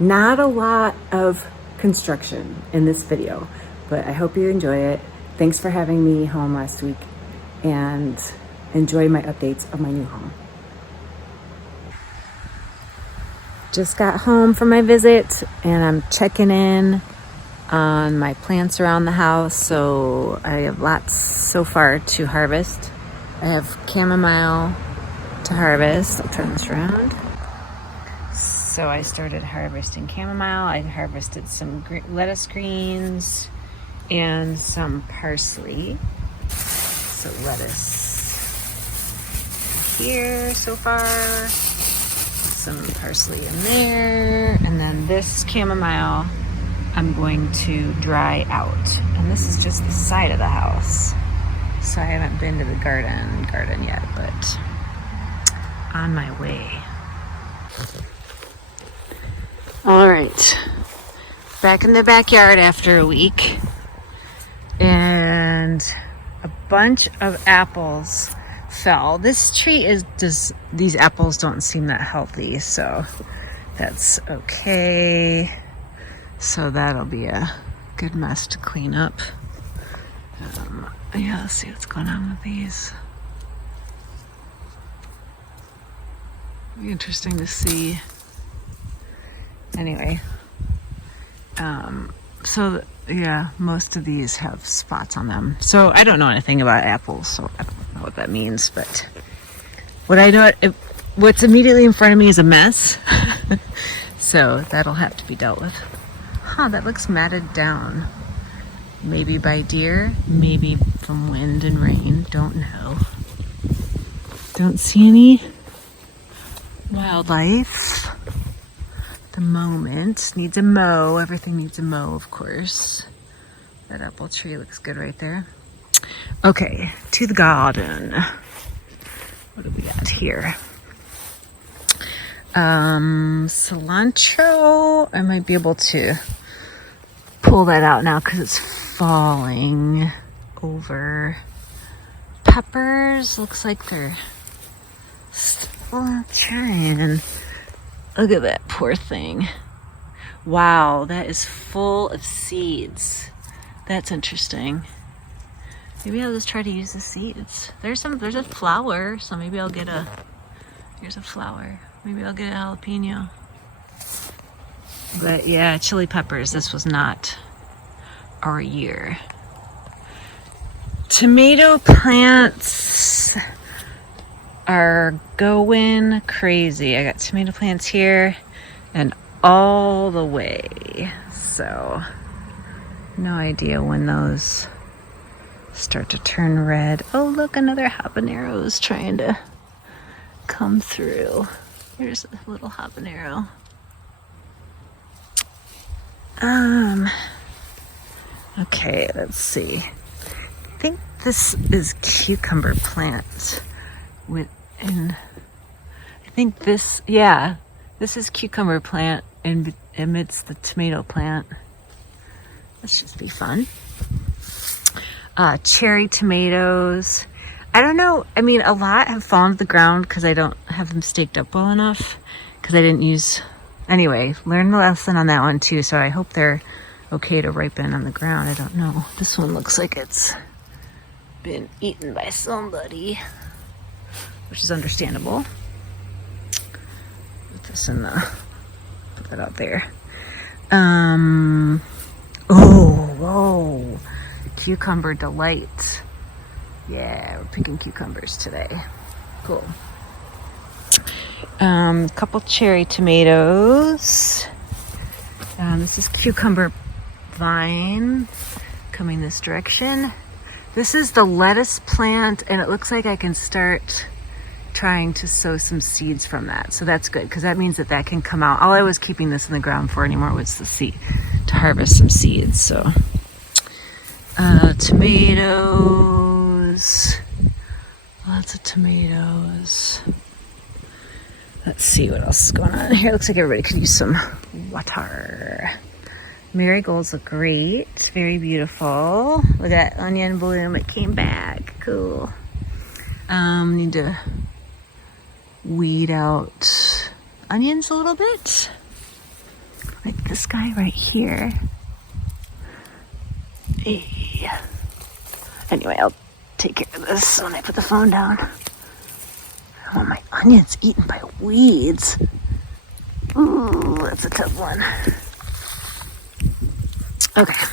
Not a lot of construction in this video, but I hope you enjoy it. Thanks for having me home last week, and enjoy my updates of my new home. Just got home from my visit and I'm checking in on my plants around the house. So I have lots so far to harvest. I have chamomile to harvest. I'll turn this around. So I started harvesting chamomile. I harvested some lettuce greens and some parsley. So lettuce here so far. Some parsley in there, and then this chamomile I'm going to dry out, and this is just the side of the house, so I haven't been to the garden yet, but on my way. All right, back in the backyard after a week, and a bunch of apples fell. This tree these apples don't seem that healthy, so that's okay. So that'll be a good mess to clean up. Yeah, let's see what's going on with these. Be interesting to see. Anyway, so yeah, most of these have spots on them. So I don't know anything about apples, so I don't know what that means, but what I know, what's immediately in front of me is a mess. So that'll have to be dealt with. That looks matted down. Maybe by deer, maybe from wind and rain, don't know. Don't see any wildlife at the moment. Needs a mow. Everything needs a mow, of course. That apple tree looks good right there. Okay, to the garden. What do we got here? Cilantro. I might be able to pull that out now because it's falling over. Peppers. Looks like they're still trying. Look at that poor thing. Wow, that is full of seeds. That's interesting. Maybe I'll just try to use the seeds. There's a flower, so maybe I'll get here's a flower. Maybe I'll get a jalapeno. But yeah, chili peppers, this was not our year. Tomato plants are going crazy. I got tomato plants here and all the way. So no idea when those start to turn red. Oh, look, another habanero is trying to come through. Here's a little habanero. Okay, let's see. I think this is cucumber plants. I think this is cucumber plant amidst the tomato plant. That should be fun. Cherry tomatoes. I don't know. I mean, a lot have fallen to the ground because I don't have them staked up well enough because I didn't use... Anyway, learn the lesson on that one too, so I hope they're okay to ripen on the ground. I don't know. This one looks like it's been eaten by somebody, which is understandable. Put this in put that out there. Oh, whoa. Cucumber delight. Yeah, we're picking cucumbers today. Cool. Couple cherry tomatoes. This is cucumber vine coming this direction. This is the lettuce plant, and it looks like I can start trying to sow some seeds from that. So that's good, because that means that can come out. All I was keeping this in the ground for anymore was the seed, to harvest some seeds. So tomatoes, lots of tomatoes. Let's see what else is going on here. Looks like everybody could use some water. Marigolds look great. Very beautiful. Look at that onion bloom. It came back. Cool. Need to weed out onions a little bit. this guy right here. Hey. Anyway, I'll take care of this when I put the phone down. I want my onions eaten by weeds. Ooh, that's a tough one. Okay.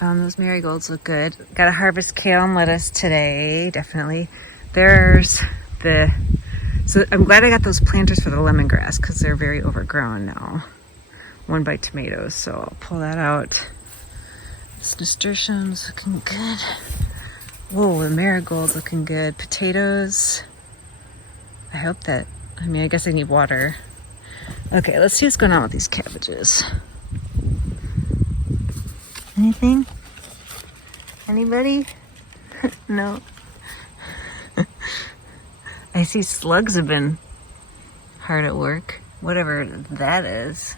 Those marigolds look good. Got to harvest kale and lettuce today, definitely. So I'm glad I got those planters for the lemongrass because they're very overgrown now. One by tomatoes, so I'll pull that out. This nasturtium's looking good. Whoa, the marigold's looking good. Potatoes. I guess I need water. Okay, let's see what's going on with these cabbages. Anything? Anybody? No. I see slugs have been hard at work. Whatever that is.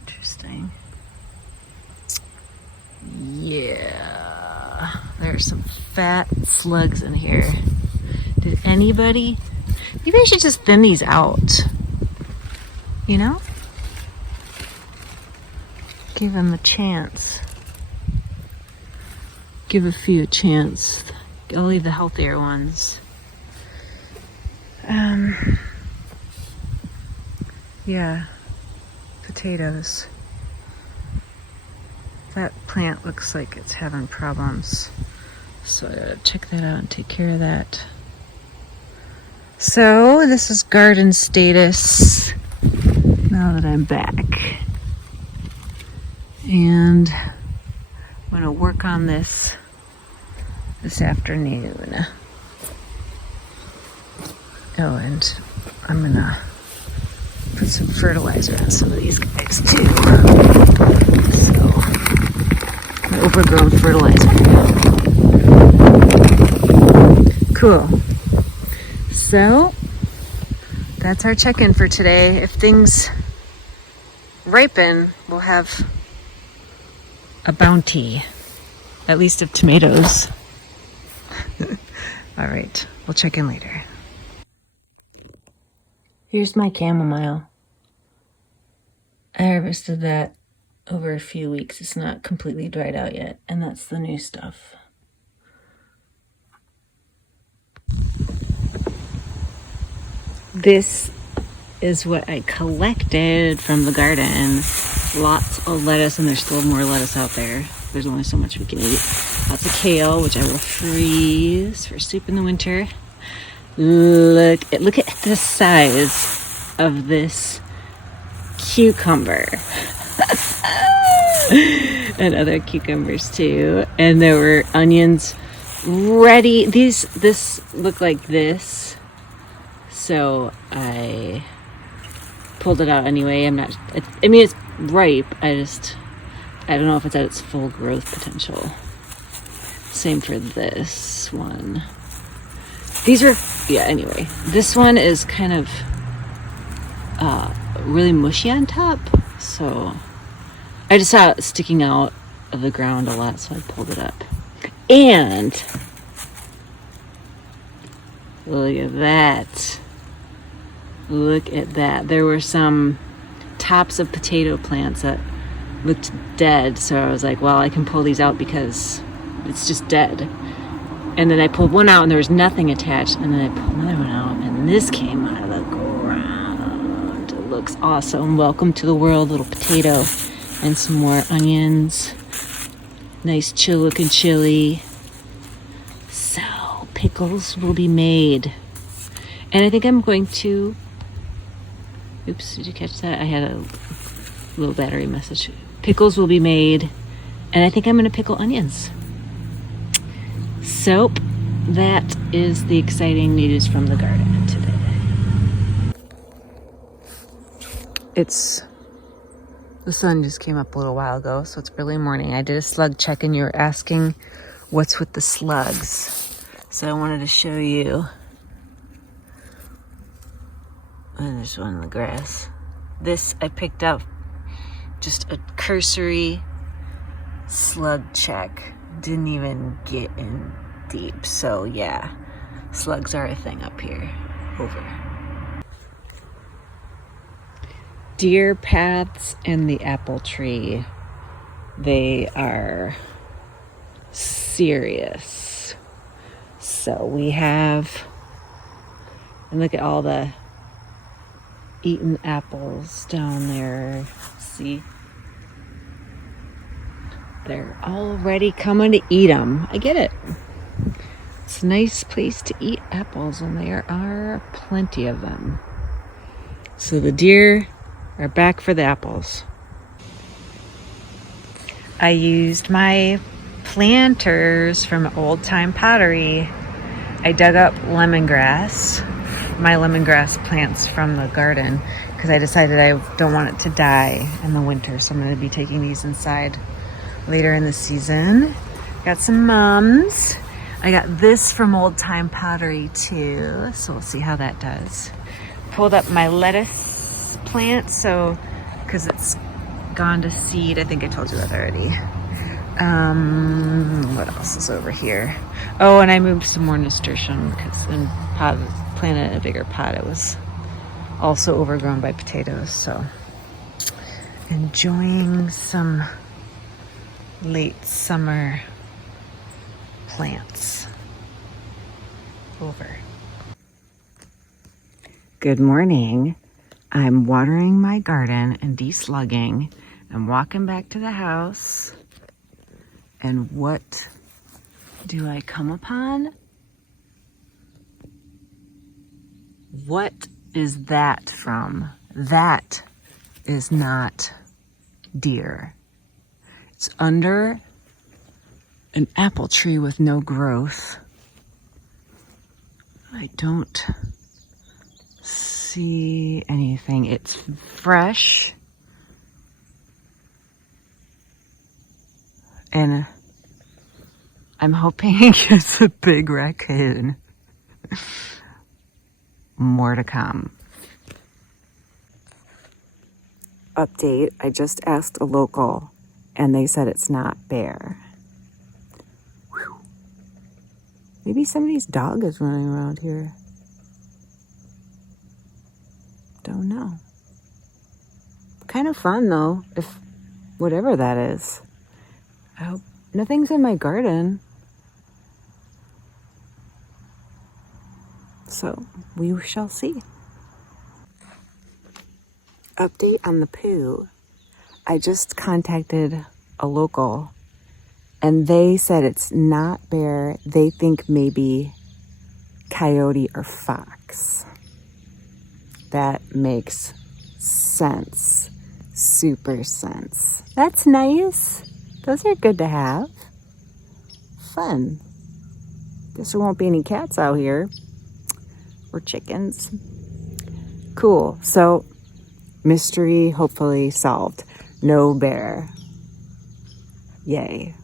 Interesting. Yeah. There's some fat slugs in here. Did anybody? Maybe I should just thin these out. You know? Give them a chance. Give a few a chance. I'll leave the healthier ones. Yeah. Potatoes. That plant looks like it's having problems. So I gotta check that out and take care of that. So this is garden status now that I'm back. And I'm gonna work on this afternoon. Oh, and I'm gonna put some fertilizer on some of these guys too. So, my overgrown fertilizer. Cool. So, that's our check-in for today. If things ripen, we'll have a bounty, at least of tomatoes. All right, we'll check in later. Here's my chamomile. I harvested that over a few weeks. It's not completely dried out yet, and that's the new stuff. This is what I collected from the garden. Lots of lettuce, and there's still more lettuce out there. There's only so much we can eat. Lots of kale, which I will freeze for soup in the winter. Look at the size of this cucumber. And other cucumbers too. And there were onions ready. This looked like this. So I pulled it out anyway. It's ripe. I don't know if it's at its full growth potential. Same for this one. Anyway. This one is kind of really mushy on top. So I just saw it sticking out of the ground a lot, so I pulled it up. And look at that. Look at that. There were some tops of potato plants that looked dead, so I was like, well, I can pull these out because it's just dead. And then I pulled one out and there was nothing attached, and then I pulled another one out and this came out of the ground. It looks awesome. Welcome to the world, little potato. And some more onions. Nice chill looking chili. So pickles will be made. And I think I'm going to, oops, did you catch that? I had a little battery message. Pickles will be made, and I think I'm going to pickle onions. So that is the exciting news from the garden today. The sun just came up a little while ago, so it's early morning. I did a slug check, and you were asking what's with the slugs. So I wanted to show you. And there's one in the grass. This I picked up, just a cursory slug check. Didn't even get in deep. So yeah, slugs are a thing up here. Over. deer paths and the apple tree. They are serious. So we have, and look at all the eaten apples down there. See? They're already coming to eat them. I get it. It's a nice place to eat apples, and there are plenty of them. So the deer are back for the apples. I used my planters from Old Time Pottery. I dug up lemongrass, my lemongrass plants from the garden, because I decided I don't want it to die in the winter. So I'm going to be taking these inside later in the season. Got some mums. I got this from Old Time Pottery too, so we'll see how that does. Pulled up my lettuce plant, so because it's gone to seed. I think I told you that already. What else is over here? Oh, and I moved some more nasturtium because in planted in a bigger pot. It was also overgrown by potatoes. So enjoying some late summer plants. Over. Good morning. I'm watering my garden and deslugging. I'm walking back to the house. And what do I come upon? What is that from? That is not deer. It's under an apple tree with no growth. I don't see anything. It's fresh. And I'm hoping it's a big raccoon. More to come. Update, I just asked a local and they said it's not bear. Whew. Maybe somebody's dog is running around here. Don't know. Kind of fun though, if whatever that is. I hope nothing's in my garden. So we shall see. Update on the poo. I just contacted a local and they said it's not bear. They think maybe coyote or fox. That makes sense. Super sense. That's nice. Those are good to have. Fun. Guess there won't be any cats out here. Or chickens. Cool. So, mystery hopefully solved. No bear. Yay.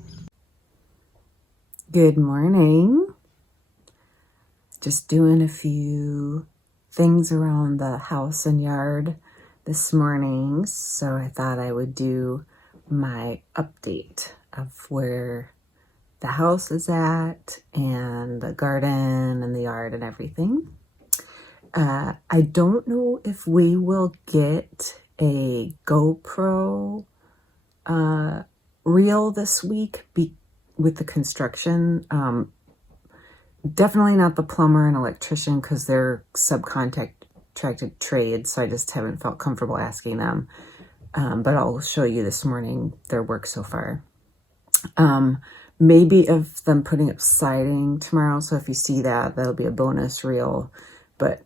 Good morning. Just doing a few things around the house and yard this morning. So I thought I would do my update of where the house is at and the garden and the yard and everything. I don't know if we will get a GoPro reel this week with the construction. Definitely not the plumber and electrician because they're subcontracted trades, so I just haven't felt comfortable asking them. But I'll show you this morning their work so far. Maybe of them putting up siding tomorrow, so if you see that, that'll be a bonus reel. But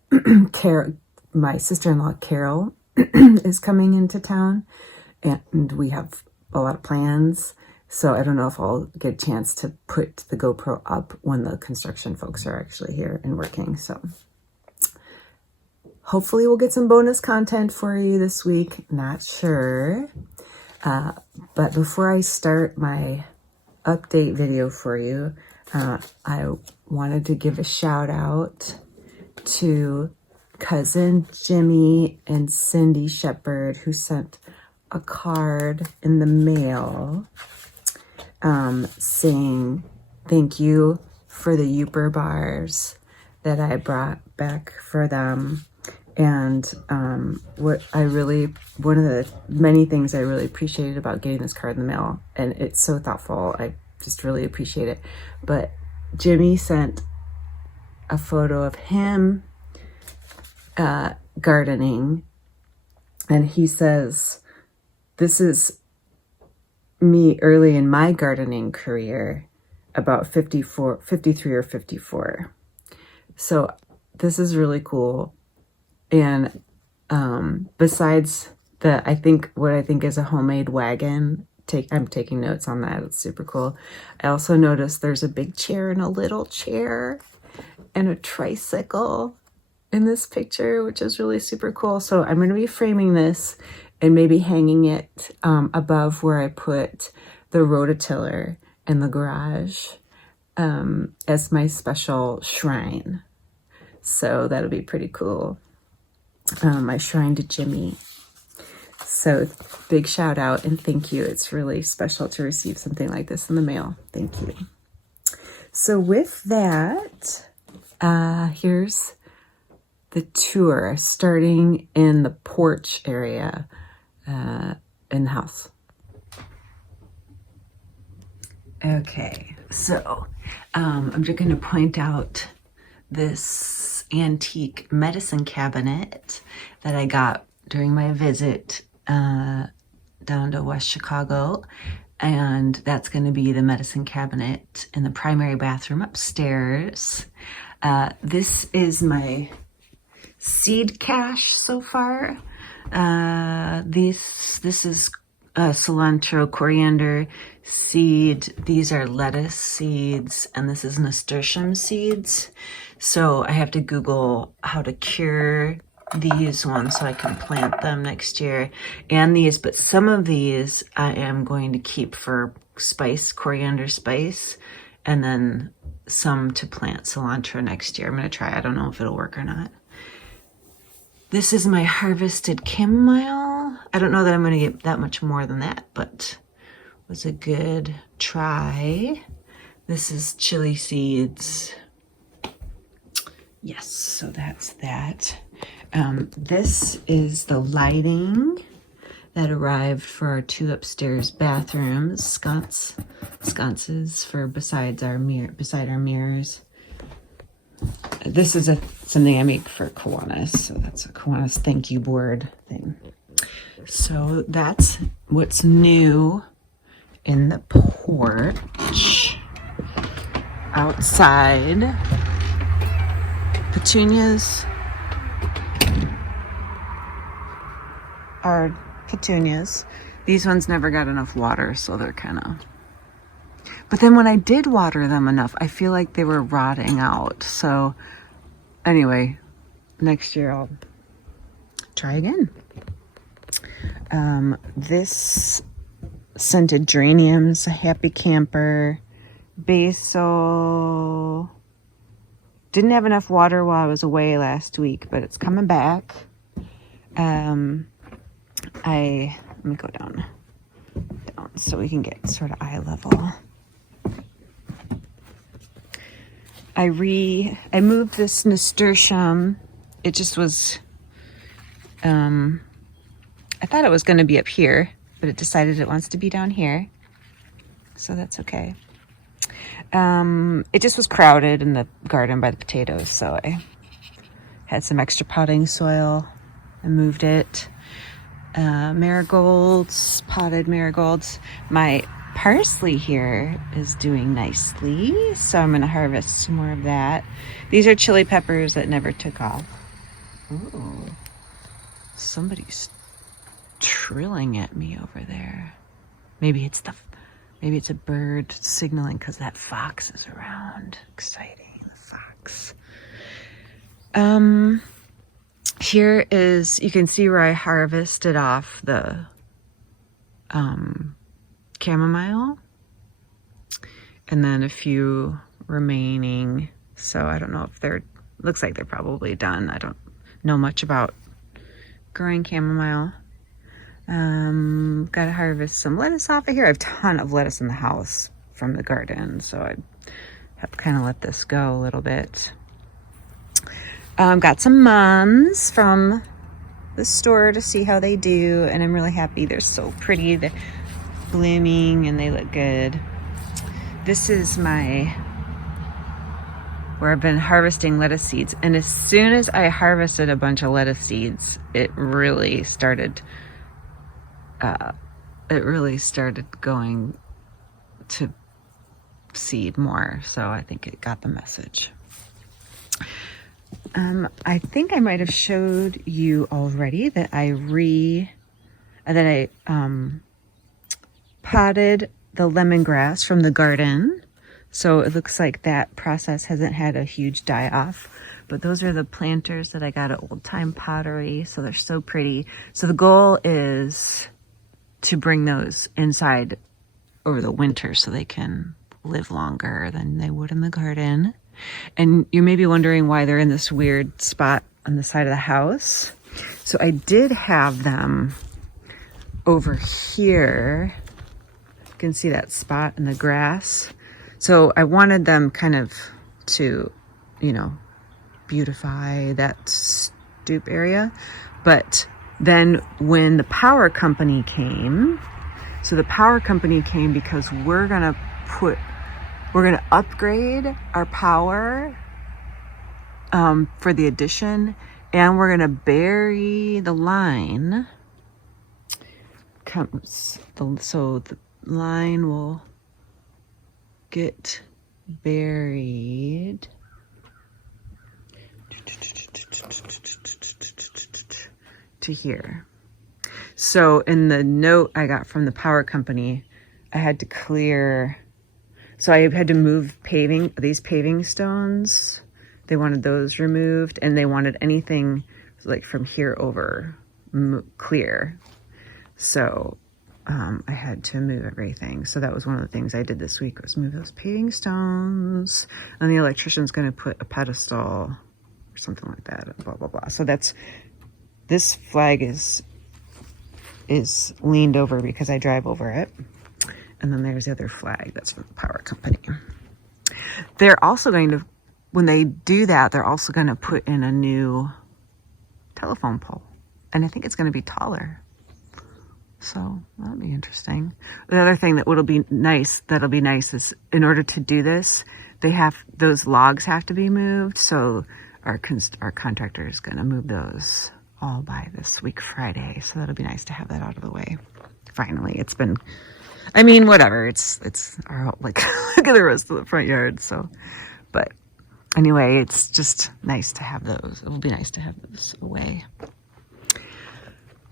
my sister-in-law Carol is coming into town, and we have a lot of plans. So I don't know if I'll get a chance to put the GoPro up when the construction folks are actually here and working. So hopefully we'll get some bonus content for you this week. Not sure. But before I start my update video for you, I wanted to give a shout out to cousin Jimmy and Cindy Shepherd, who sent a card in the mail saying thank you for the Youper bars that I brought back for them. And one of the many things I really appreciated about getting this card in the mail, and it's so thoughtful, I just really appreciate it. But Jimmy sent a photo of him gardening, and he says, this is me early in my gardening career, about 53 or 54. So this is really cool. And besides what I think is a homemade wagon, I'm taking notes on that. It's super cool. I also noticed there's a big chair and a little chair and a tricycle in this picture, which is really super cool. So I'm going to be framing this and maybe hanging it above where I put the rototiller in the garage as my special shrine. So that'll be pretty cool. My shrine to Jimmy. So big shout out and thank you. It's really special to receive something like this in the mail. Thank you. So with that, here's the tour, starting in the porch area in the house. Okay, so I'm just going to point out this antique medicine cabinet that I got during my visit down to West Chicago, and that's going to be the medicine cabinet in the primary bathroom upstairs. This is my seed cache so far. This is cilantro, coriander seed. These are lettuce seeds, and this is nasturtium seeds. So I have to Google how to cure these ones so I can plant them next year. And these, but some of these I am going to keep for spice, coriander spice, and then some to plant cilantro next year. I'm going to try. I don't know if it'll work or not. This is my harvested chamomile. I don't know that I'm going to get that much more than that, but it was a good try. This is chili seeds. Yes, so that's that. This is the lighting that arrived for our 2 upstairs bathrooms, sconces for beside our mirrors. This is something I make for Kiwanis, so that's a Kiwanis thank you board thing. So that's what's new in the porch. Outside, petunias are petunias. These ones never got enough water, so they're kind of... But then when I did water them enough, I feel like they were rotting out. So anyway, next year I'll try again. This scented geraniums, a happy camper, basil. Didn't have enough water while I was away last week, but it's coming back. Let me go down so we can get sort of eye level. I moved this nasturtium. It just was, I thought it was going to be up here, but it decided it wants to be down here. So that's okay. It just was crowded in the garden by the potatoes, so I had some extra potting soil and moved it. Marigolds, potted marigolds. My parsley here is doing nicely, so I'm going to harvest some more of that. These are chili peppers that never took off. Ooh, somebody's trilling at me over there. Maybe it's a bird signaling because that fox is around. Exciting, the fox. Here is, you can see where I harvested off the chamomile, and then a few remaining. So I don't know if looks like they're probably done. I don't know much about growing chamomile. Gotta harvest some lettuce off of here. I have a ton of lettuce in the house from the garden, so I have kind of let this go a little bit. Got some mums from the store to see how they do, and I'm really happy. They're so pretty. They're blooming and they look good. This is where I've been harvesting lettuce seeds, and as soon as I harvested a bunch of lettuce seeds, it really started going to seed more. So I think it got the message. I think I might have showed you already that I potted the lemongrass from the garden. So it looks like that process hasn't had a huge die off. But those are the planters that I got at Old Time Pottery. So they're so pretty. So the goal is to bring those inside over the winter so they can live longer than they would in the garden. And you may be wondering why they're in this weird spot on the side of the house. So I did have them over here. You can see that spot in the grass. So I wanted them kind of to, beautify that stoop area. But then when the power company came, because we're going to upgrade our power for the addition, and we're going to bury the line. So the line will get buried to here. So in the note I got from the power company, I had to clear. So I had to move these paving stones. They wanted those removed, and they wanted anything like from here over clear. So I had to move everything. So that was one of the things I did this week, was move those paving stones. And the electrician's going to put a pedestal or something like that, blah, blah, blah. So this flag is leaned over because I drive over it. And then there's the other flag that's from the power company. They're also going to, when they do that, they're also going to put in a new telephone pole. And I think it's going to be taller. So that'll be interesting. The other thing that'll be nice is, in order to do this, those logs have to be moved. So our contractor is going to move those all by this week Friday. So that'll be nice to have that out of the way. Finally, it's been, whatever. It's our, look at the rest of the front yard. So, but anyway, it's just nice to have those. It will be nice to have those away.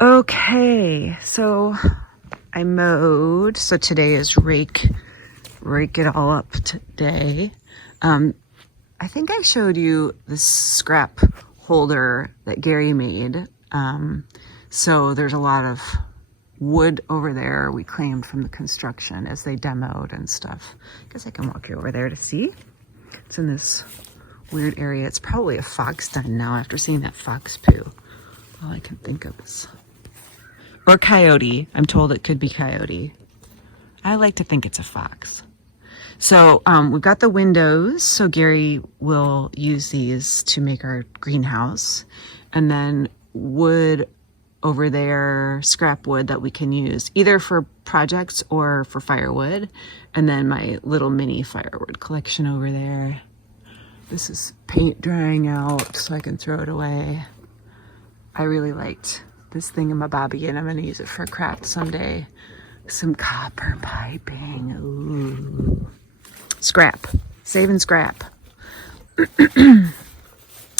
Okay, so I mowed. So today is rake it all up today. I think I showed you the scrap holder that Gary made. So there's a lot of wood over there we claimed from the construction as they demoed and stuff. I guess I can walk you over there to see. It's in this weird area. It's probably a fox den now after seeing that fox poo. All I can think of is... Or coyote. I'm told it could be coyote. I like to think it's a fox. So we've got the windows. So Gary will use these to make our greenhouse. And then wood over there, scrap wood that we can use either for projects or for firewood. And then my little mini firewood collection over there. This is paint drying out so I can throw it away. I really liked this thingamabobby, and I'm going to use it for craft someday. Some copper piping. Ooh. Scrap. Saving scrap.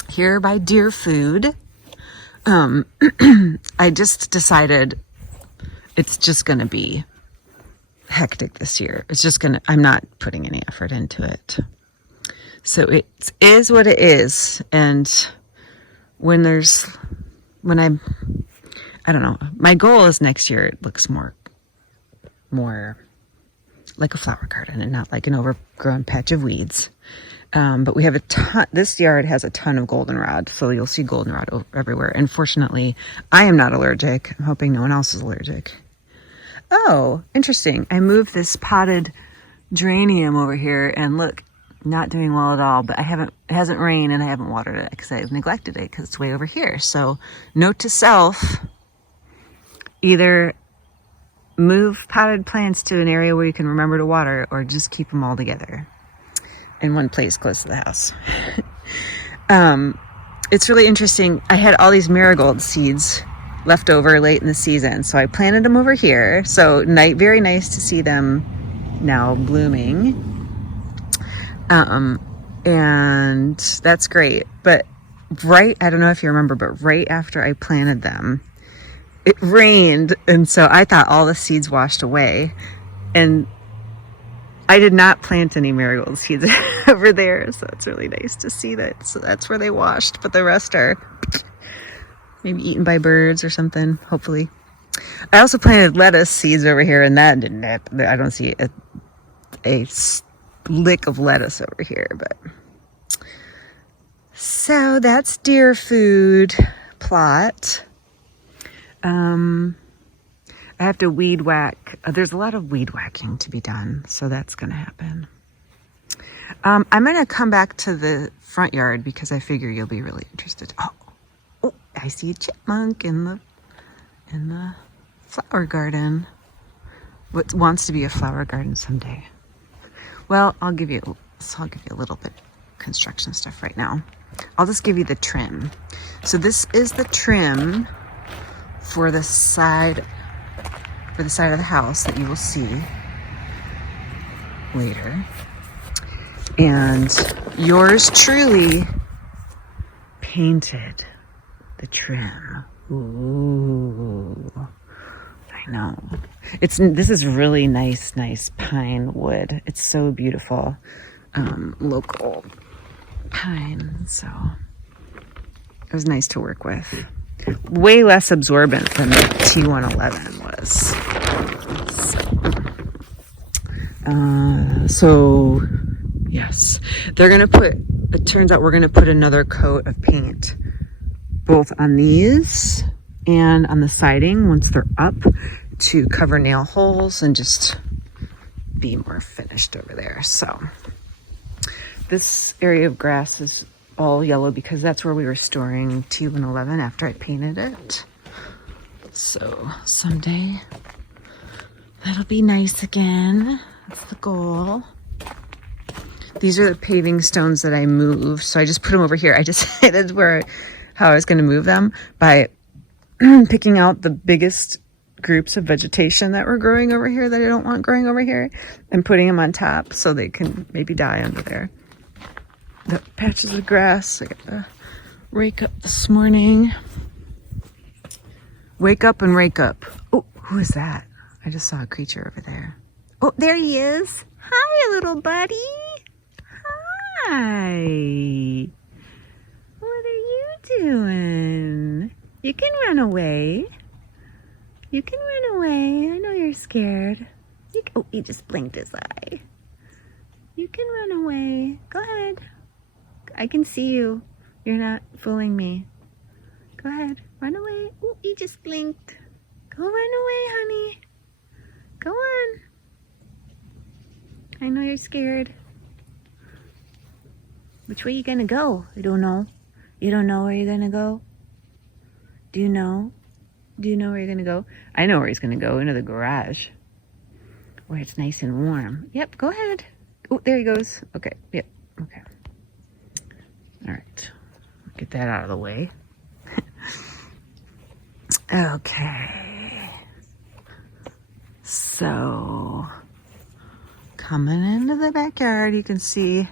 Here by Deer Food. I just decided it's just going to be hectic this year. I'm not putting any effort into it. So it is what it is. And I don't know. My goal is next year it looks more like a flower garden and not like an overgrown patch of weeds. But we have this yard has a ton of goldenrod, so you'll see goldenrod everywhere. And fortunately, I am not allergic. I'm hoping no one else is allergic. Oh, interesting. I moved this potted geranium over here, and look, not doing well at all, but it hasn't rained and I haven't watered it because I've neglected it because it's way over here. So note to self, either move potted plants to an area where you can remember to water, or just keep them all together in one place close to the house. It's really interesting. I had all these marigold seeds left over late in the season, so I planted them over here. So very nice to see them now blooming. And that's great. But I don't know if you remember, but right after I planted them, it rained. And so I thought all the seeds washed away. And I did not plant any marigold seeds over there. So it's really nice to see that. So that's where they washed, but the rest are maybe eaten by birds or something, hopefully. I also planted lettuce seeds over here, and that didn't happen. I don't see a lick of lettuce over here, but so that's deer food plot. I have to weed whack. There's a lot of weed whacking to be done, so that's going to happen. I'm going to come back to the front yard because I figure you'll be really interested. Oh, I see a chipmunk in the flower garden. What wants to be a flower garden someday. Well, I'll give you a little bit of construction stuff right now. I'll just give you the trim. So this is the trim for the side of the house that you will see later. And yours truly painted the trim. Ooh. I know. This is really nice pine wood. It's so beautiful. Local pine. So it was nice to work with. Way less absorbent than the T111 was. So yes, it turns out we're going to put another coat of paint both on these and on the siding once they're up, to cover nail holes and just be more finished over there. So this area of grass is all yellow because that's where we were storing T111 after I painted it. So someday that'll be nice again. That's the goal. These are the paving stones that I moved. So I just put them over here. I decided how I was going to move them by picking out the biggest groups of vegetation that were growing over here that I don't want growing over here, and putting them on top so they can maybe die under there. The patches of grass I got to rake up this morning. Wake up and rake up. Oh, who is that? I just saw a creature over there. Oh, there he is. Hi, little buddy. Hi. What are you doing? You can run away. You can run away. I know you're scared. He just blinked his eye. You can run away. Go ahead. I can see you. You're not fooling me. Go ahead. Run away. Oh, he just blinked. Go run away, honey. Go on. I know you're scared. Which way you gonna go? I don't know. You don't know where you're gonna go? Do you know? Do you know where you're gonna go? I know where he's gonna go, into the garage, where it's nice and warm. Yep, go ahead. Oh, there he goes. Okay, yep, okay. All right, get that out of the way. Okay. So, coming into the backyard, you can see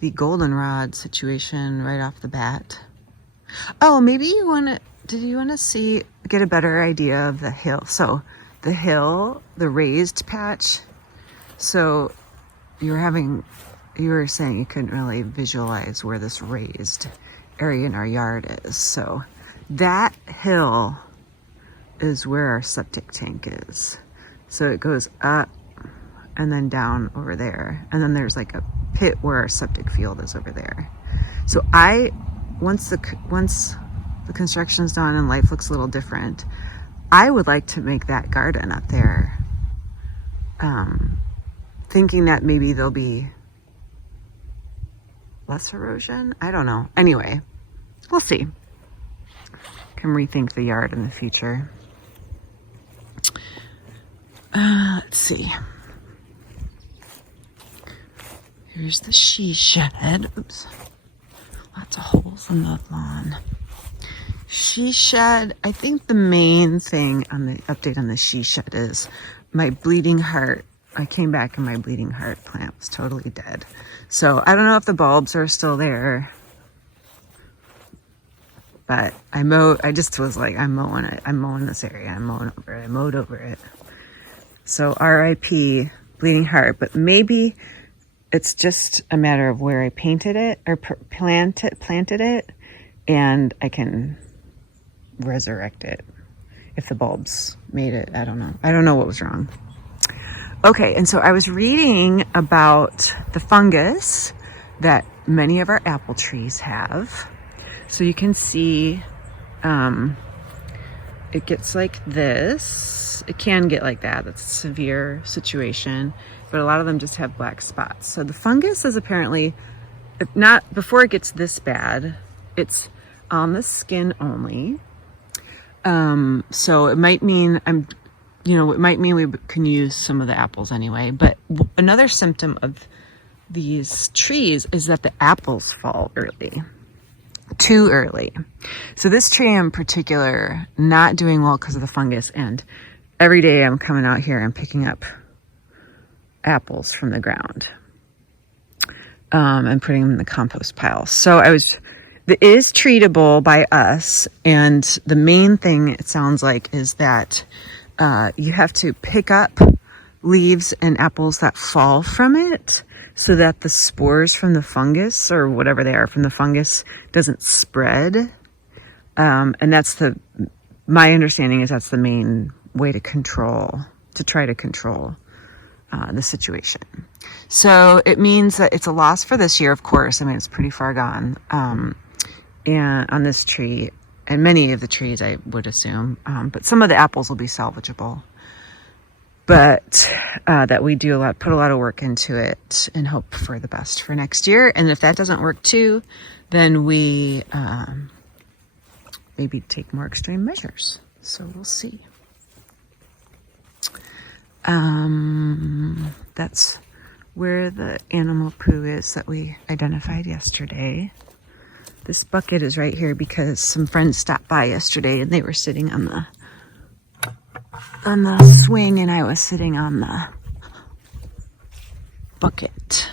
the goldenrod situation right off the bat. Oh, maybe did you want to get a better idea of the hill? So the raised patch. So you were saying you couldn't really visualize where this raised area in our yard is. So that hill is where our septic tank is. So it goes up and then down over there. And then there's like a pit where our septic field is over there. So once the construction's done and life looks a little different, I would like to make that garden up there. Thinking that maybe there'll be less erosion. I don't know. Anyway, we'll see. Can rethink the yard in the future. Let's see. Here's the she shed. Oops. Lots of holes in the lawn. She shed. I think the main thing on the update on the she shed is my bleeding heart. I came back and my bleeding heart plant was totally dead. So I don't know if the bulbs are still there. But I just was like, I'm mowing it. I'm mowing this area. I'm mowing over it. I mowed over it. So RIP bleeding heart. But maybe it's just a matter of where I painted it or planted it, and I can resurrect it if the bulbs made it. I don't know. I don't know what was wrong. Okay, and so I was reading about the fungus that many of our apple trees have. So you can see it gets like this. It can get like that. That's a severe situation. But a lot of them just have black spots. So the fungus is apparently not, before it gets this bad, it's on the skin only. So it might mean it might mean we can use some of the apples anyway. But another symptom of these trees is that the apples fall early. Too early. So this tree in particular, not doing well because of the fungus. And every day I'm coming out here and picking up apples from the ground and putting them in the compost pile. So it is treatable by us. And the main thing it sounds like is that you have to pick up leaves and apples that fall from it so that the spores from the fungus or whatever they are from the fungus doesn't spread. And my understanding is that's the main way to try to control the situation. So it means that it's a loss for this year, of course. I mean, it's pretty far gone. And on this tree and many of the trees, I would assume, but some of the apples will be salvageable. But that we put a lot of work into it and hope for the best for next year. And if that doesn't work too, then we maybe take more extreme measures. So we'll see. That's where the animal poo is that we identified yesterday. This bucket is right here because some friends stopped by yesterday and they were sitting on the swing and I was sitting on the bucket.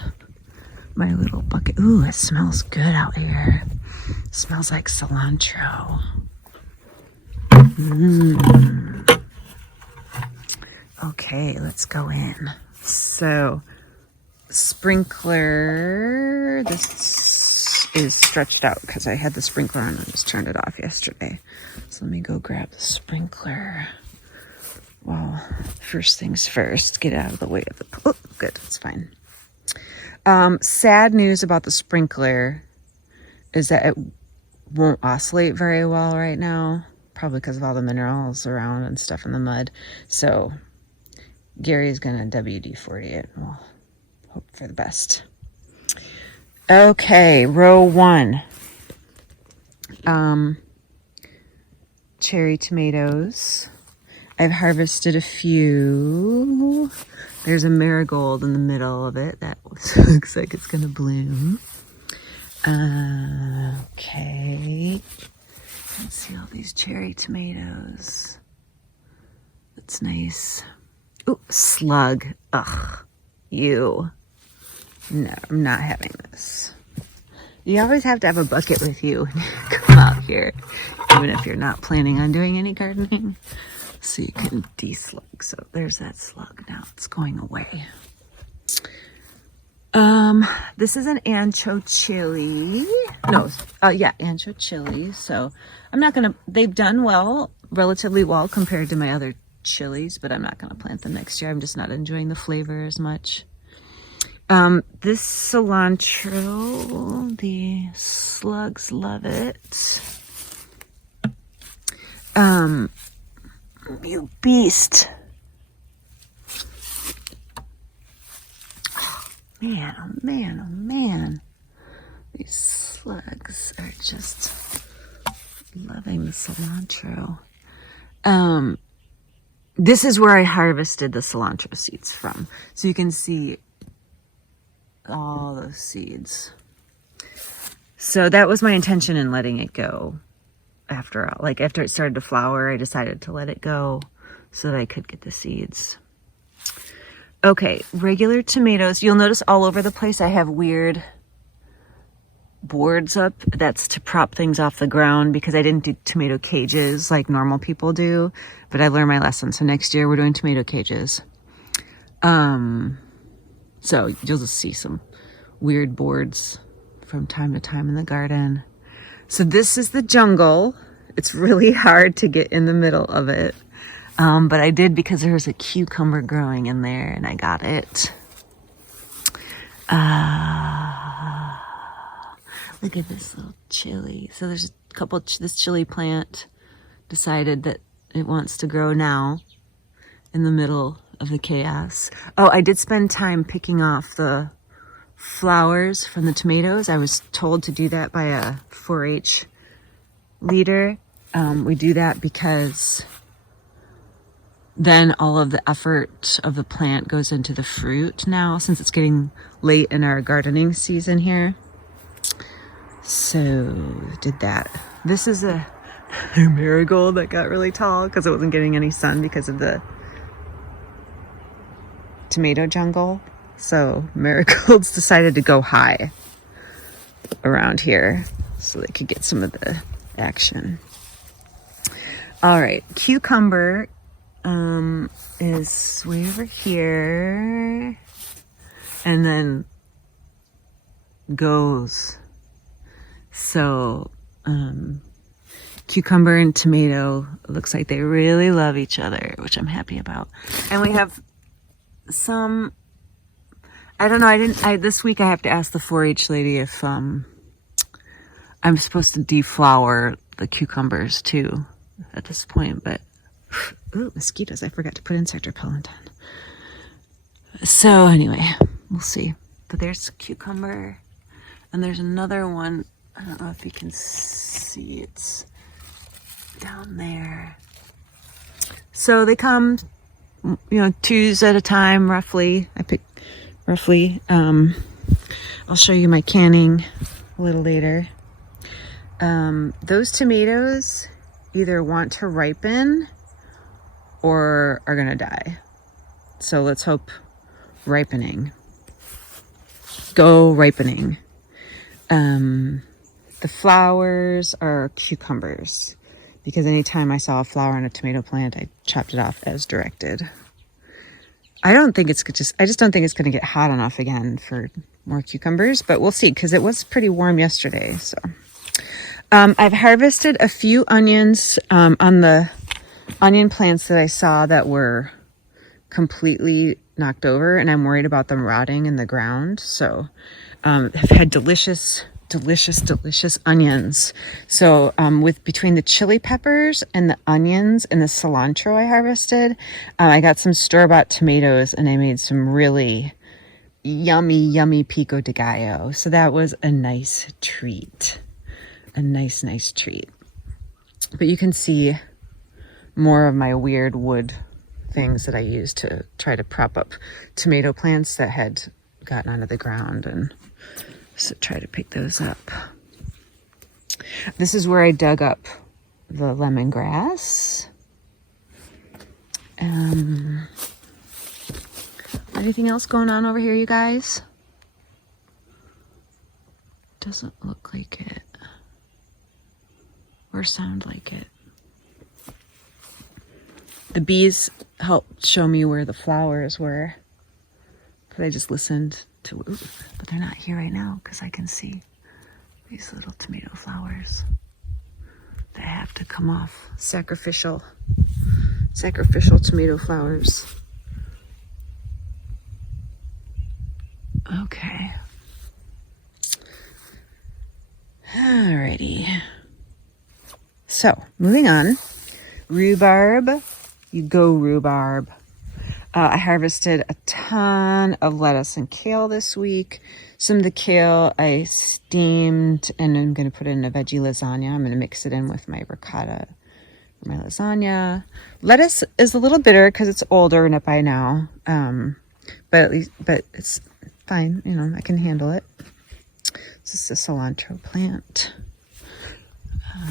My little bucket. Ooh, it smells good out here. It smells like cilantro. Okay, let's go in. So, sprinkler. This is stretched out because I had the sprinkler on and just turned it off yesterday. So let me go grab the sprinkler. Well, first things first, get out of the way of the... Oh, good, it's fine. Sad news about the sprinkler is that it won't oscillate very well right now, probably because of all the minerals around and stuff in the mud. So Gary's gonna WD-40 it. We'll hope for the best. Okay, row 1. Cherry tomatoes. I've harvested a few. There's a marigold in the middle of it that looks like it's gonna bloom. Okay. Let's see all these cherry tomatoes. That's nice. Ooh, slug. Ugh. You. No, I'm not having this. You always have to have a bucket with you when you come out here, even if you're not planning on doing any gardening. So you can de-slug. So there's that slug. Now it's going away. This is an ancho chili. Ancho chili. So I'm not gonna, they've done well, relatively well compared to my other chilies, but I'm not gonna plant them next year. I'm just not enjoying the flavor as much. This cilantro, the slugs love it. You beast. Oh, man, oh man, oh man. These slugs are just loving the cilantro. This is where I harvested the cilantro seeds from. So you can see all those seeds. So that was my intention in letting it go. After it started to flower, I decided to let it go so that I could get the seeds. Okay, regular tomatoes. You'll notice all over the place I have weird boards up. That's to prop things off the ground because I didn't do tomato cages like normal people do, but I learned my lesson. So next year we're doing tomato cages. So you'll just see some weird boards from time to time in the garden. So this is the jungle. It's really hard to get in the middle of it. But I did because there was a cucumber growing in there and I got it. Look at this little chili. So there's a couple, this chili plant decided that it wants to grow now in the middle of the chaos. Oh, I did spend time picking off the flowers from the tomatoes. I was told to do that by a 4-H leader. We do that because then all of the effort of the plant goes into the fruit now, since it's getting late in our gardening season here. So did that. This is a marigold that got really tall because it wasn't getting any sun because of the tomato jungle. So marigolds decided to go high around here so they could get some of the action. All right, cucumber is way over here and then goes. So cucumber and tomato looks like they really love each other, which I'm happy about. And we have some, I don't know, this week I have to ask the 4-H lady if I'm supposed to deflower the cucumbers too at this point, but ooh, mosquitoes, I forgot to put insect repellent on. So anyway, we'll see. But there's cucumber and there's another one. I don't know if you can see, it's down there. So they come, 2s at a time, roughly. I pick roughly. I'll show you my canning a little later. Those tomatoes either want to ripen or are gonna die. So let's hope ripening. Go ripening. The flowers are cucumbers because anytime I saw a flower on a tomato plant, I chopped it off as directed. I just don't think it's going to get hot enough again for more cucumbers, but we'll see because it was pretty warm yesterday. So, I've harvested a few onions, on the onion plants that I saw that were completely knocked over, and I'm worried about them rotting in the ground. So, I've had delicious onions. So between the chili peppers and the onions and the cilantro I harvested, I got some store-bought tomatoes and I made some really yummy pico de gallo. So that was a nice treat. A nice treat. But you can see more of my weird wood things that I used to try to prop up tomato plants that had gotten onto the ground, and so try to pick those up. This is where I dug up the lemongrass. Anything else going on over here, you guys? Doesn't look like it. Or sound like it. The bees helped show me where the flowers were. But I just listened to, but they're not here right now because I can see these little tomato flowers that have to come off. Sacrificial tomato flowers. Okay. Alrighty. So, moving on. Rhubarb. You go rhubarb. I harvested a ton of lettuce and kale this week. Some of the kale I steamed and I'm going to put it in a veggie lasagna. I'm going to mix it in with my ricotta for my lasagna. Lettuce is a little bitter because it's older by now. But it's fine. You know, I can handle it. This is a cilantro plant.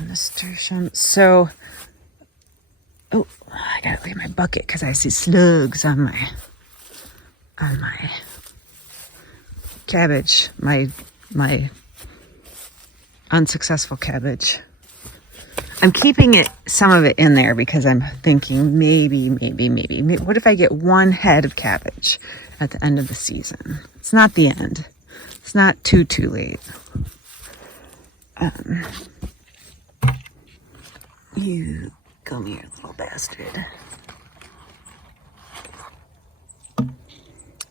Nasturtium. So, oh, I gotta leave my bucket because I see slugs on my cabbage, my unsuccessful cabbage. I'm keeping some of it in there because I'm thinking maybe, what if I get one head of cabbage at the end of the season? It's not the end. It's not too late. You come here, little bastard.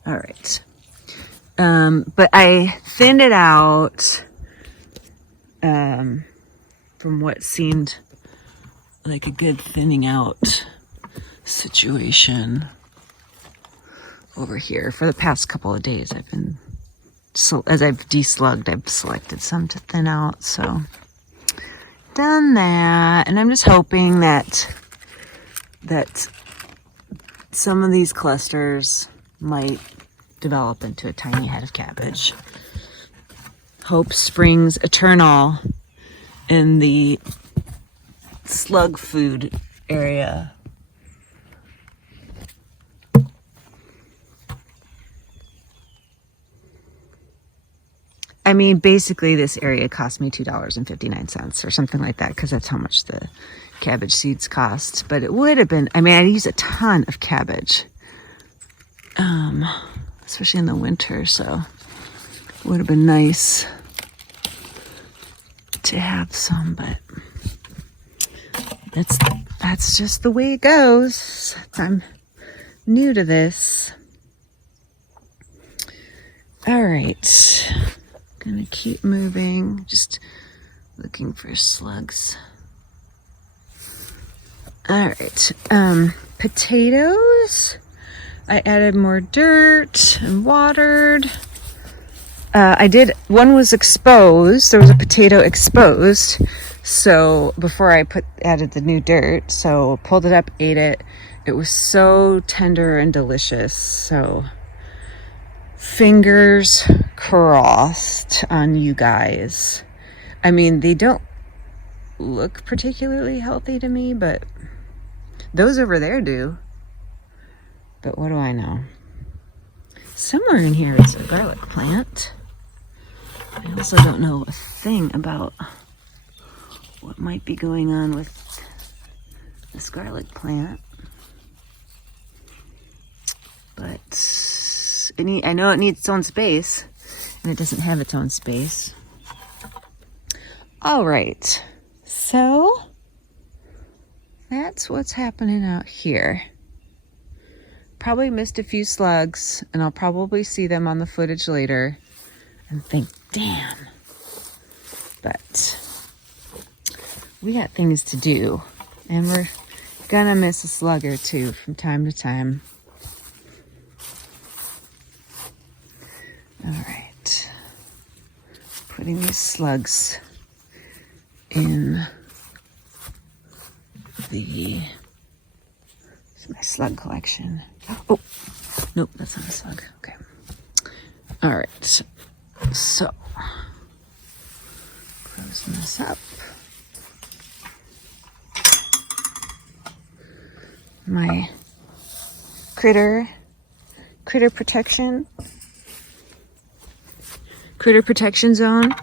All right. But I thinned it out from what seemed like a good thinning out situation over here. For the past couple of days, I've been, so as I've deslugged, I've selected some to thin out. So done that, and I'm just hoping that some of these clusters might develop into a tiny head of cabbage. Hope springs eternal in the slug food area. I mean, basically this area cost me $2.59 or something like that, because that's how much the cabbage seeds cost. But it would have been, I mean, I use a ton of cabbage, especially in the winter, so it would have been nice to have some, but that's just the way it goes. I'm new to this. All right. Gonna keep moving, just looking for slugs. All right, potatoes. I added more dirt and watered. One was exposed. There was a potato exposed. So before I added the new dirt, so pulled it up, ate it. It was so tender and delicious. So fingers crossed on you guys. I mean, they don't look particularly healthy to me, but those over there do. But what do I know? Somewhere in here is a garlic plant. I also don't know a thing about what might be going on with this garlic plant. But I know it needs its own space, and it doesn't have its own space. All right, so that's what's happening out here. Probably missed a few slugs, and I'll probably see them on the footage later and think, damn. But we got things to do, and we're gonna miss a slug or two from time to time. All right, putting these slugs in my slug collection. Oh, nope, that's not a slug. Okay. All right, so closing this up. My critter protection zone.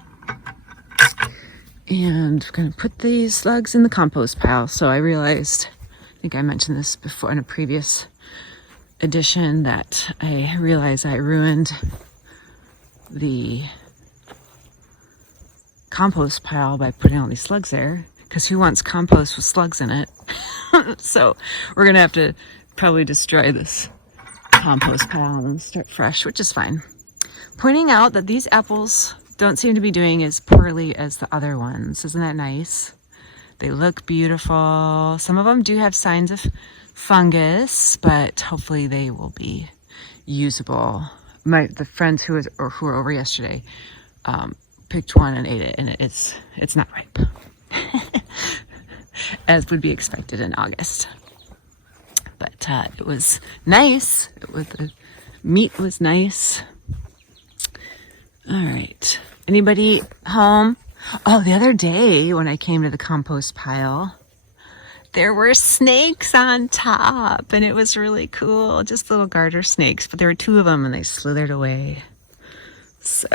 And I'm going to put these slugs in the compost pile. So I realized, I think I mentioned this before in a previous edition, that I realized I ruined the compost pile by putting all these slugs there. Because who wants compost with slugs in it? So we're going to have to probably destroy this compost pile and start fresh, which is fine. Pointing out that these apples don't seem to be doing as poorly as the other ones. Isn't that nice? They look beautiful. Some of them do have signs of fungus, but hopefully they will be usable. The friends who were over yesterday picked one and ate it, and it's not ripe, as would be expected in August. But it was nice. The meat was nice. All right. Anybody home? Oh, the other day when I came to the compost pile, there were snakes on top, and it was really cool. Just little garter snakes, but there were 2 of them, and they slithered away. So,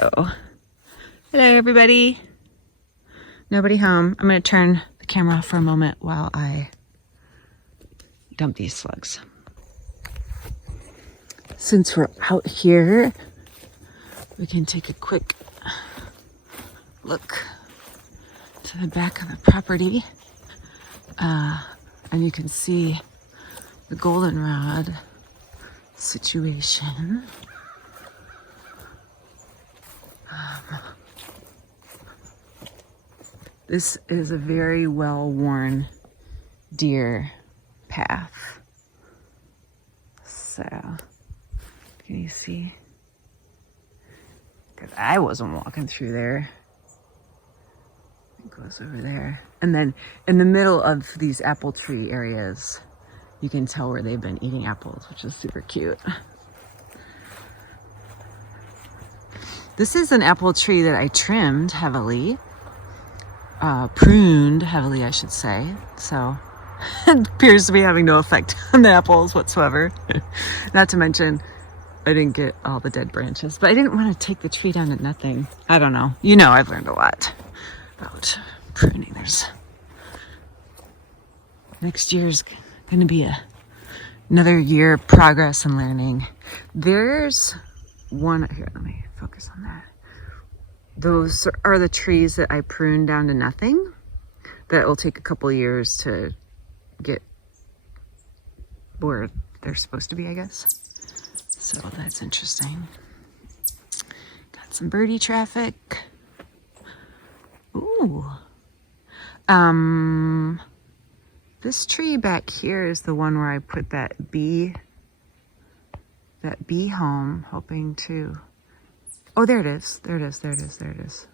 hello, everybody. Nobody home. I'm going to turn the camera off for a moment while I dump these slugs. Since we're out here, we can take a quick look to the back of the property. And you can see the goldenrod situation. This is a very well-worn deer path. So, can you see? Because I wasn't walking through there. It goes over there. And then in the middle of these apple tree areas, you can tell where they've been eating apples, which is super cute. This is an apple tree that I trimmed heavily, pruned heavily, I should say. So it appears to be having no effect on the apples whatsoever. Not to mention, I didn't get all the dead branches, but I didn't want to take the tree down to nothing. I don't know. You know, I've learned a lot about pruning. Next year's going to be another year of progress and learning. There's one here. Let me focus on that. Those are the trees that I pruned down to nothing. That will take a couple of years to get where they're supposed to be, I guess. So that's interesting. Got some birdie traffic. Ooh. This tree back here is the one where I put that bee home, hoping to, oh, there it is. There it is.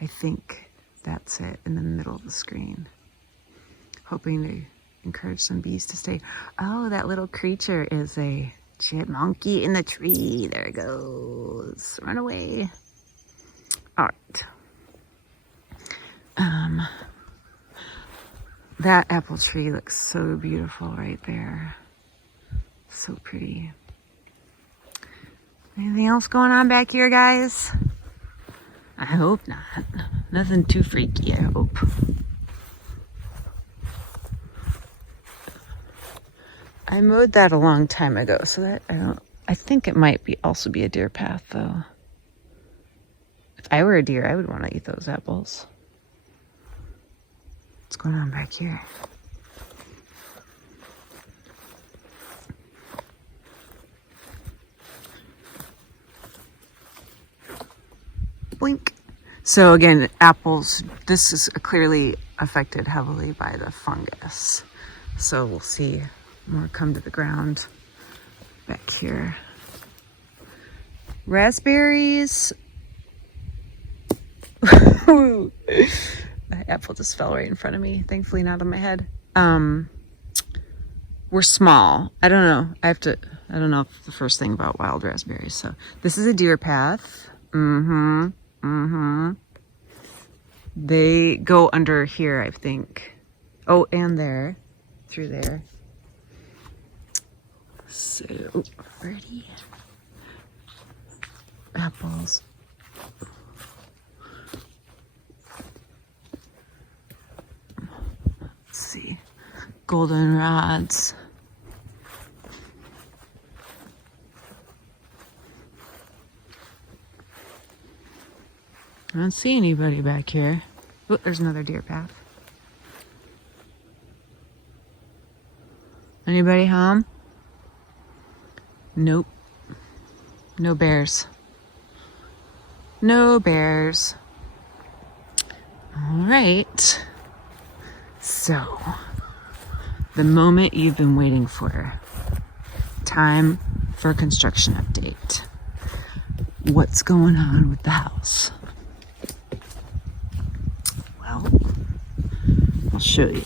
I think that's it in the middle of the screen. Hoping to encourage some bees to stay. Oh, that little creature is a chipmunky in the tree. There it goes. Run away. All right. That apple tree looks so beautiful right there. So pretty. Anything else going on back here, guys? I hope not. Nothing too freaky, I hope. I mowed that a long time ago, so that I think it might also be a deer path, though. If I were a deer, I would want to eat those apples. What's going on back here? Blink. So again, apples, this is clearly affected heavily by the fungus. So we'll see more come to the ground back here. Raspberries. That apple just fell right in front of me. Thankfully not on my head. We're small. I don't know. I don't know the first thing about wild raspberries. So this is a deer path. They go under here, I think. Oh, and there. Through there. So, pretty. Apples. Let's see. Goldenrods. I don't see anybody back here. Oh, there's another deer path. Anybody home? Nope. No bears. No bears. All right. So, the moment you've been waiting for. Time for a construction update. What's going on with the house? Well, I'll show you.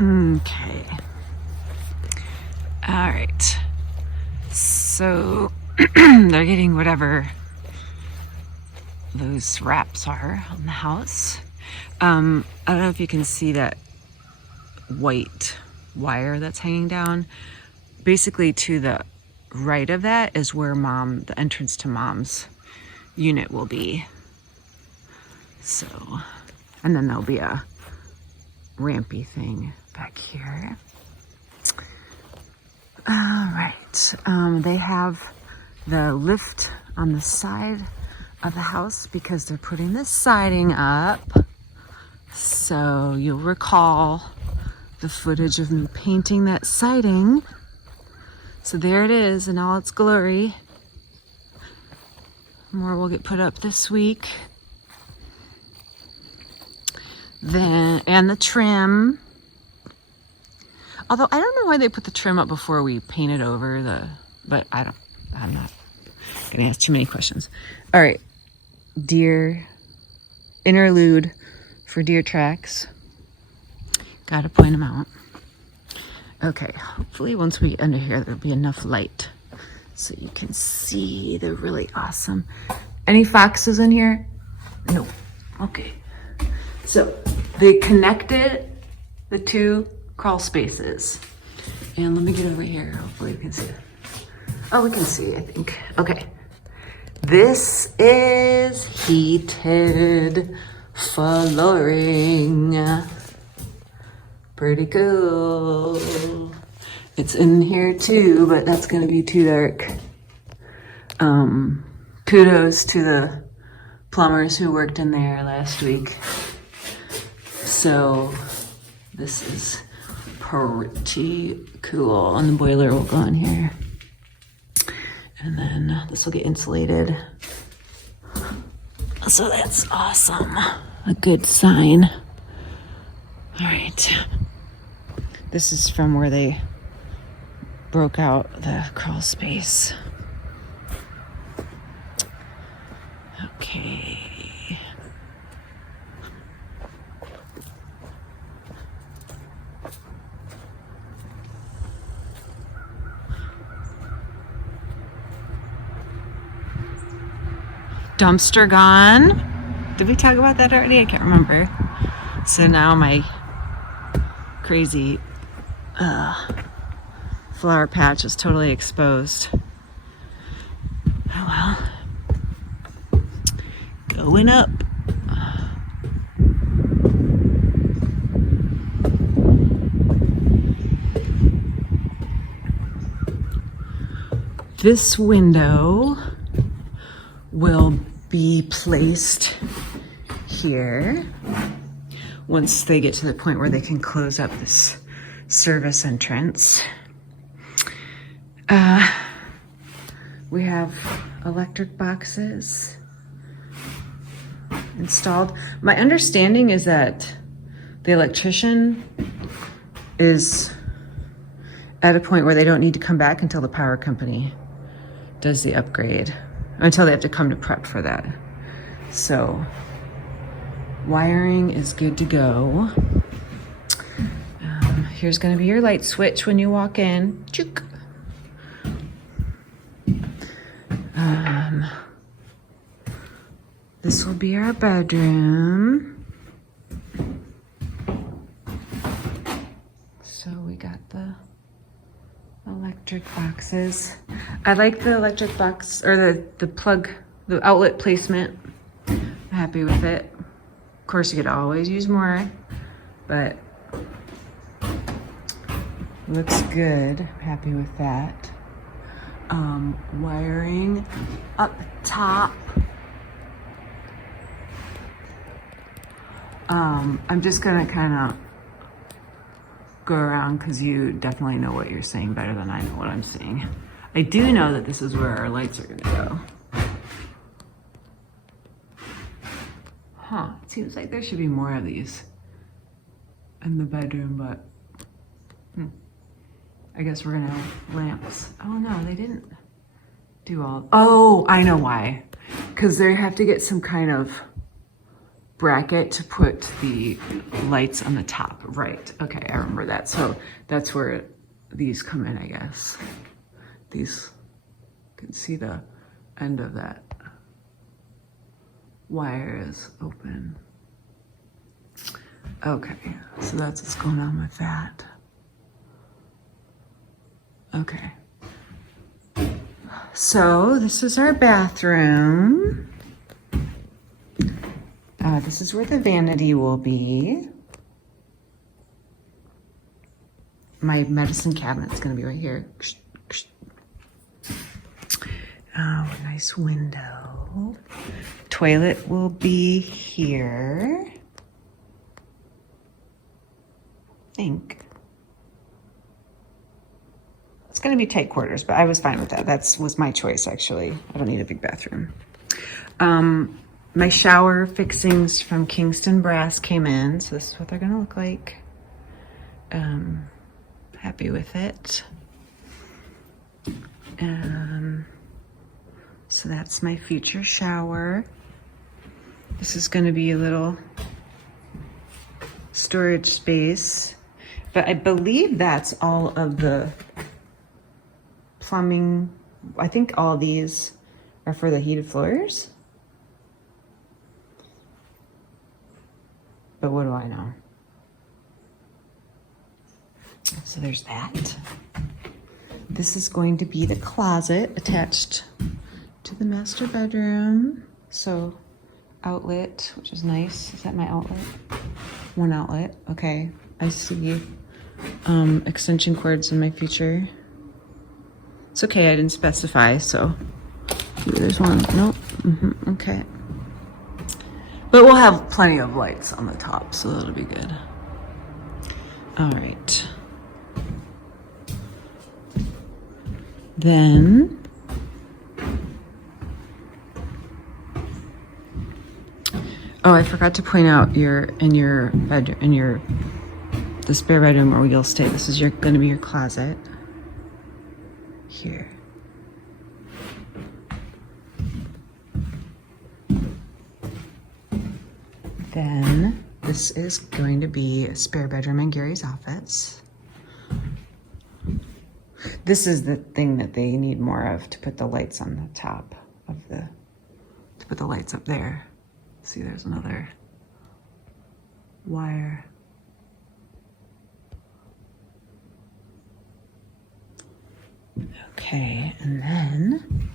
Okay. All right. So they're getting whatever those wraps are on the house. I don't know if you can see that white wire that's hanging down. Basically to the right of that is where the entrance to Mom's unit will be. So, and then there'll be a rampy thing back here. All right, they have the lift on the side of the house because they're putting this siding up. So you'll recall the footage of me painting that siding. So there it is in all its glory. More will get put up this week. And the trim. Although I don't know why they put the trim up before we painted over but I'm not gonna ask too many questions. All right, deer interlude for deer tracks. Gotta point them out. Okay, hopefully once we get under here, there'll be enough light so you can see the really awesome. Any foxes in here? No. Okay. So they connected the two crawl spaces. And let me get over here. Hopefully you can see it. Oh, we can see, I think. Okay. This is heated flooring. Pretty cool. It's in here too, but that's gonna be too dark. Kudos to the plumbers who worked in there last week. So this is pretty cool. And the boiler will go in here. And then this will get insulated. So that's awesome. A good sign. All right. This is from where they broke out the crawl space. Okay. Dumpster gone. Did we talk about that already? I can't remember. So now my crazy flower patch is totally exposed. Oh well. Going up. This window will be placed here once they get to the point where they can close up this service entrance. We have electric boxes installed. My understanding is that the electrician is at a point where they don't need to come back until the power company does the upgrade, until they have to come to prep for that. So wiring is good to go. Here's gonna be your light switch when you walk in. Chook. This will be our bedroom. So we got the electric boxes. I like the electric box, or the plug, the outlet placement. I'm happy with it. Of course, you could always use more, but looks good. I'm happy with that. Wiring up top. I'm just gonna kind of go around because you definitely know what you're saying better than I know what I'm saying. I do know that this is where our lights are gonna go. Huh, it seems like there should be more of these in the bedroom, but I guess we're gonna have lamps. Oh no, they didn't do all. Oh, I know why. Because they have to get some kind of bracket to put the lights on the top. Right, okay, I remember that. So that's where these come in, I guess. These, you can see the end of that wire is open. Okay, so that's what's going on with that. Okay. So this is our bathroom. This is where the vanity will be. My medicine cabinet's gonna be right here. Oh, nice window. Toilet will be here. I think. It's gonna be tight quarters, but I was fine with that. That was my choice, actually. I don't need a big bathroom. My shower fixings from Kingston Brass came in, so this is what they're gonna look like. Happy with it. So that's my future shower. This is gonna be a little storage space, but I believe that's all of the plumbing. I think all these are for the heated floors. But what do I know? So there's that. This is going to be the closet attached to the master bedroom. So outlet, which is nice. Is that my outlet? One outlet, okay. I see extension cords in my future. It's okay, I didn't specify, so maybe there's one. Nope. Okay. But we'll have plenty of lights on the top, so that'll be good. All right. Then oh, I forgot to point out the spare bedroom where you'll stay. This is going to be your closet here. Then this is going to be a spare bedroom in Gary's office. This is the thing that they need more of to put the lights on the top of to put the lights up there. See, there's another wire. Okay, and then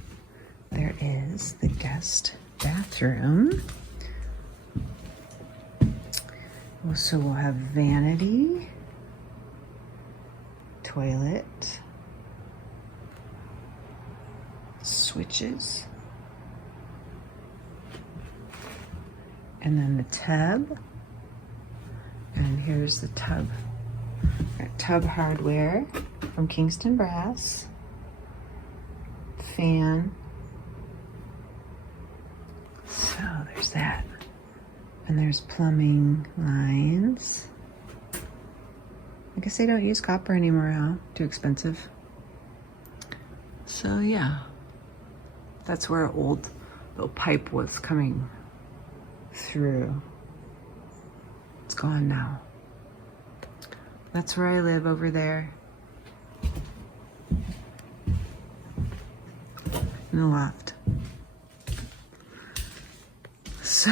there is the guest bathroom. So we'll have vanity, toilet, switches, and then the tub, here's the tub. Got tub hardware from Kingston Brass. Fan. So there's that. And there's plumbing lines. I guess they don't use copper anymore, huh? Too expensive. So yeah, that's where an old little pipe was coming through. It's gone now. That's where I live over there. In the loft. So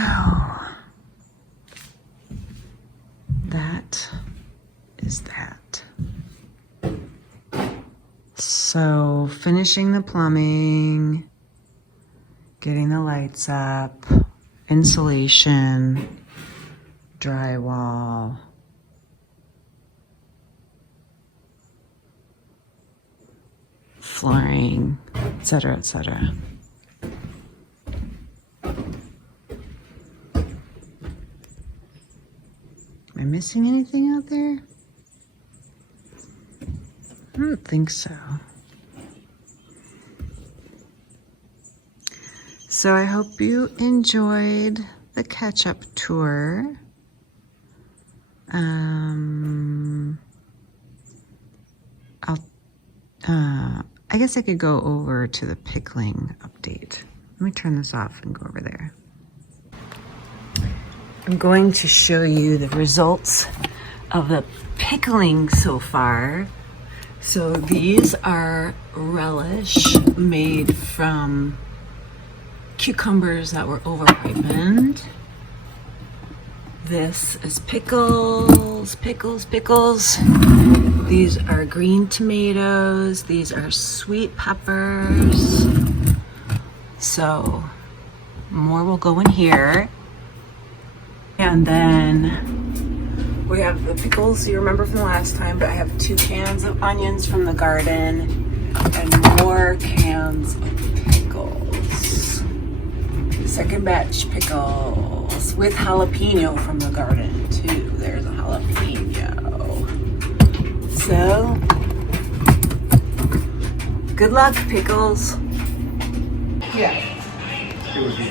that is that. So finishing the plumbing, getting the lights up, insulation, drywall, flooring, etc., etc. Am I missing anything out there? I don't think so. So I hope you enjoyed the catch-up tour. I guess I could go over to the pickling update. Let me turn this off and go over there. I'm going to show you the results of the pickling so far. So these are relish made from cucumbers that were over-ripened. This is pickles. These are green tomatoes. These are sweet peppers. So more will go in here. And then we have the pickles you remember from the last time, but I have 2 cans of onions from the garden and more cans of pickles. Second batch pickles with jalapeno from the garden too. There's a jalapeno. So, good luck, pickles. Yeah.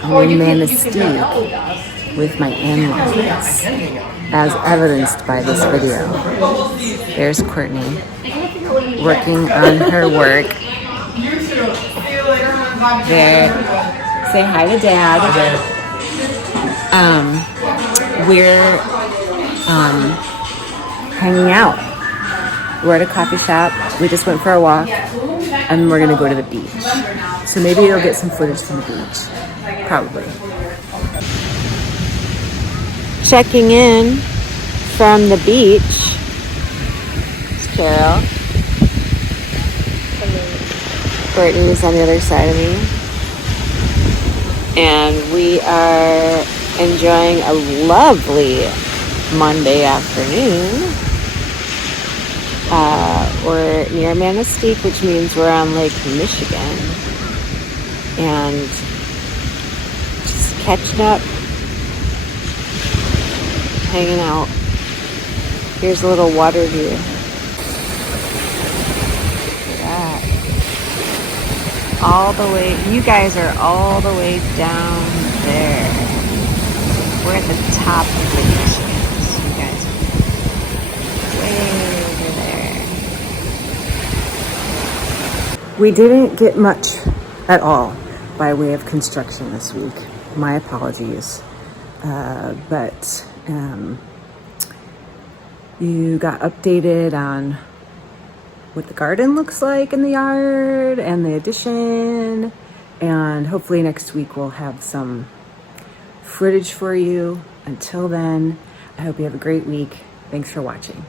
I'm in Manistee with my in-laws, as evidenced by this video. There's Courtney working on her work. There, say hi to Dad. We're hanging out. We're at a coffee shop. We just went for a walk, and we're gonna go to the beach. So maybe you'll get some footage from the beach, probably. Checking in from the beach. It's Carol. Courtney's on the other side of me. And we are enjoying a lovely Monday afternoon. We're near Manistee, which means we're on Lake Michigan. And just catching up. Hanging out. Here's a little water view. Look at that. All the way, you guys are all the way down there. We're at the top of Lake Michigan. So you guys are way over there. We didn't get much at all by way of construction this week. My apologies. But you got updated on what the garden looks like in the yard and the addition, and hopefully next week we'll have some footage for you. Until then, I hope you have a great week. Thanks for watching.